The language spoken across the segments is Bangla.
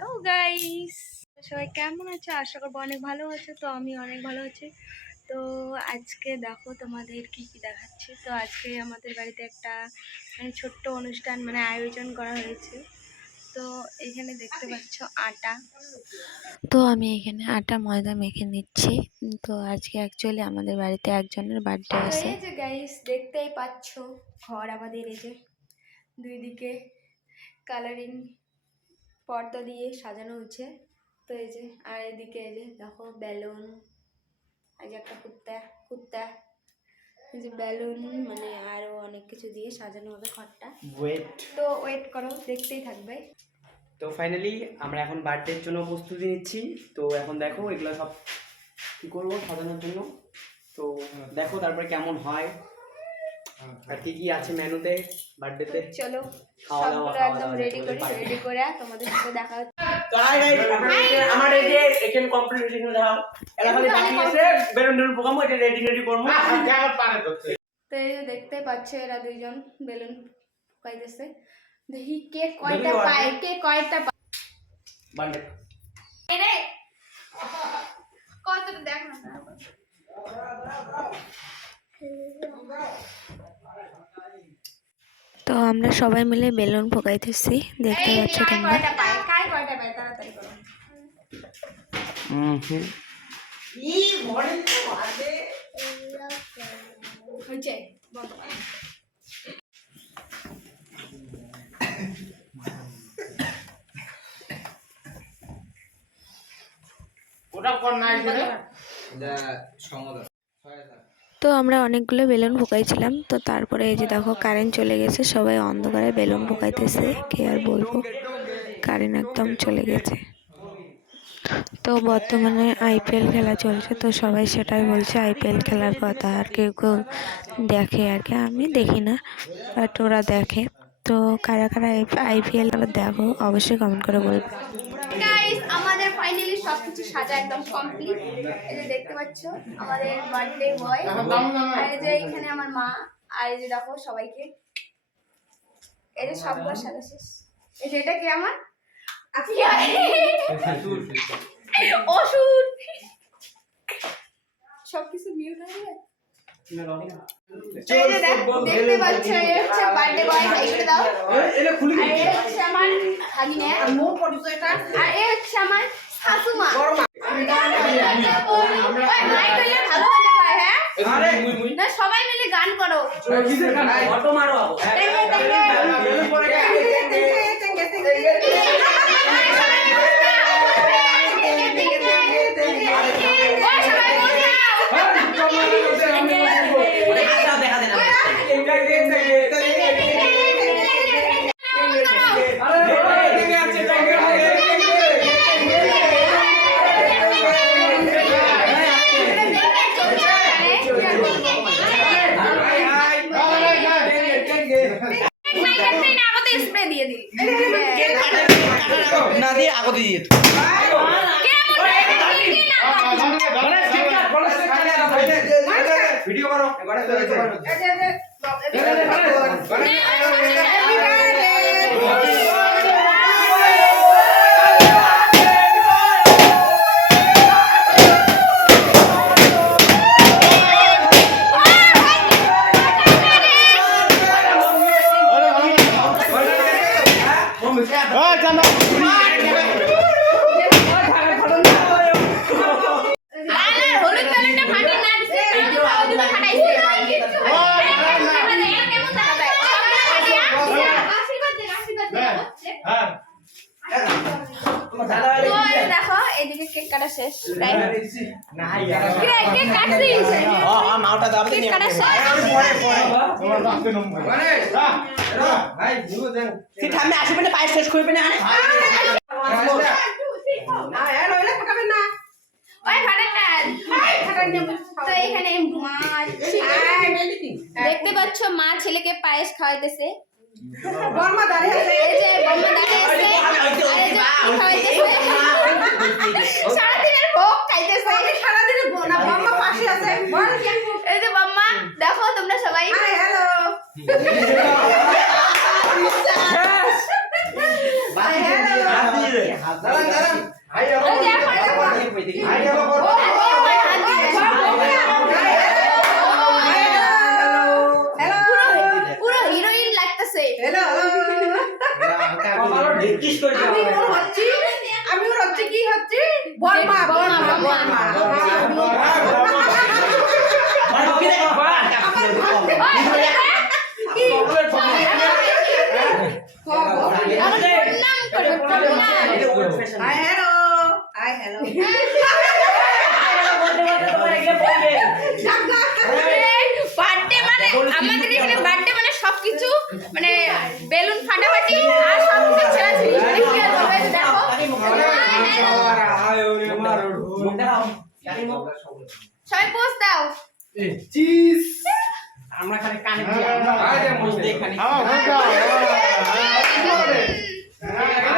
হ্যালো গাইস সবাই কেমন আছে? আশা করব অনেক ভালো আছে। তো আমি অনেক ভালো আছি। তো আজকে দেখো তোমাদের কি কি দেখাচ্ছি। তো আজকে আমাদের বাড়িতে একটা মানে ছোট্ট অনুষ্ঠান মানে আয়োজন করা হয়েছে। তো এখানে দেখতে পাচ্ছ আটা। তো আমি এখানে আটা ময়দা মেখে নিচ্ছি। তো আজকে অ্যাকচুয়ালি আমাদের বাড়িতে একজনের বার্থডে আছে। যে গাইস দেখতেই পাচ্ছ। ঘর আমাদের এই যে দুই দিকে কালারিং পর্দা দিয়ে সাজানো হচ্ছে তো এই যে আর এদিকে এই যে দেখো বেলুন আর যে একটা কুত্তা কুত্তা এই যে বেলুন মানে আরও অনেক কিছু দিয়ে সাজানো হবে ঘরটা। ওয়েট তো ওয়েট করো দেখতেই থাকবে। তো ফাইনালি আমরা এখন বার্থডের জন্য প্রস্তুতি নিচ্ছি। তো এখন দেখো এগুলো সব কি করব সাজানোর জন্য। তো দেখো তারপরে কেমন হয়। আর কি কি আছে মেনুতে? বার্থডেতে চলো সবগুলো একদম রেডি করি রেডি করে তোমাদের সাথে দেখা হচ্ছে। তো হাই গাইস আমার এই যে এখানে কম্পিটিশন দেখাও এলা খালি বাকি আছে বেলুন পোকামো এটা রেডি রেডি করব। তো এই যে দেখতে পাচ্ছ এরা দুইজন বেলুন পাইতেছে দেখি কে কয়টা পায় কে কয়টা পায়। বার্থডে কতটা দেখ না। তো আমরা সবাই মিলে বেলুন ফোকাইতেছি দেখতে এই পাচ্ছ তোমরা। কায় কয়টা পায় তাড়াতাড়ি করো হয়েছে বলো। তো আমরা অনেকগুলো বেলুন ফোকাইছিলাম তো তারপরে এই যে দেখো কারেন্ট চলে গেছে, সবাই অন্ধকারে বেলুন ফোকাইতেছে কে আর বলব? কারেন্ট একদম চলে গেছে। তো বর্তমানে আইপিএল খেলা চলছে, তো সবাই সেটাই বলছে আইপিএল খেলার কথা আর কেউ কেউ দেখে আর কি, আমি দেখি না বাট ওরা দেখে। তো কারা কারা আইপিএল দেখো, অবশ্যই কমেন্ট করে বলবে। ফাইনালি সবকিছু সাজা একদম কমপ্লিট এই যে দেখতে পাচ্ছ আমাদের বার্থডে বয় আর এই যে এখানে আমার মা আর এই যে দেখো সবাইকে। এই যে সবগুলো সাজা শেষ। এই যে এটা কি আমার? ওষুধ সবকিছু মিউট হয়ে গেছে? এই যে দেখ- দেখতে পাচ্ছ এই হচ্ছে বার্থডে বয় এইগুলো দাও। এটা আর এই হচ্ছে আমার ভাগিনে আর এই হচ্ছে আমার শাশুমা না সবাই মিলে গান করো। অটো মারো। সবাই না দিয়ে আগতে দিয়ে শেষ কাটা শেষ আসবে না শেষ করবে দেখতে পাচ্ছ মা ছেলেকে পায়েস খাওয়াইতেছে বর্মা দাঁড়িয়ে আছে এই যে বর্মা কি খাওয়াইতেছে সারাদিনের ভোগ খাইতেছে সারাদিনের ভোগ না বর্মা পাশে আছে এই যে বর্মা দেখো তোমরা সবাই হ্যালো বাদ দিয়ে দে দাঁড়ান দাঁড়ান ওই যে এখন দেখো। ও, ও, ওই হাত দিয়ে পুরো- পুরো হিরোইন লাগতেছে জিজ্ঞেস করে আমি ওর হচ্ছি আমি ওর হচ্ছে কি হচ্ছে Barma Barma, Barma hello I hello মানে আমাদের এখানে মানে বেলুন ফাটাফাটি আর সবকিছু ছেড়াছিড়ি মানে কি আর বলবে দেখো সবাই পোস্ট দাও চিজ আমরা খালি কানে দিয়ে আমরা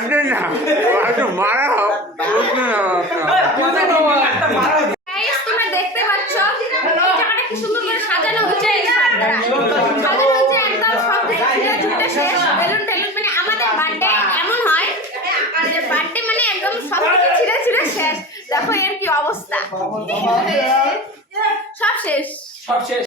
আমার না। বার্থডে মারা হোক। তোমরা দেখতে পাচ্ছ? জায়গাটা কি সুন্দর করে সাজানো হয়েছে। সাজানো হয়েছে একদম সব কিছু ছিঁড়ে শেষ। বেলুন টেলুন মানে আমাদের বার্থডে এমন হয় যে বার্থডে মানে একদম সব কিছু ছিঁড়ে ছিঁড়ে শেষ। দেখো এর কি অবস্থা। সব শেষ। সব শেষ।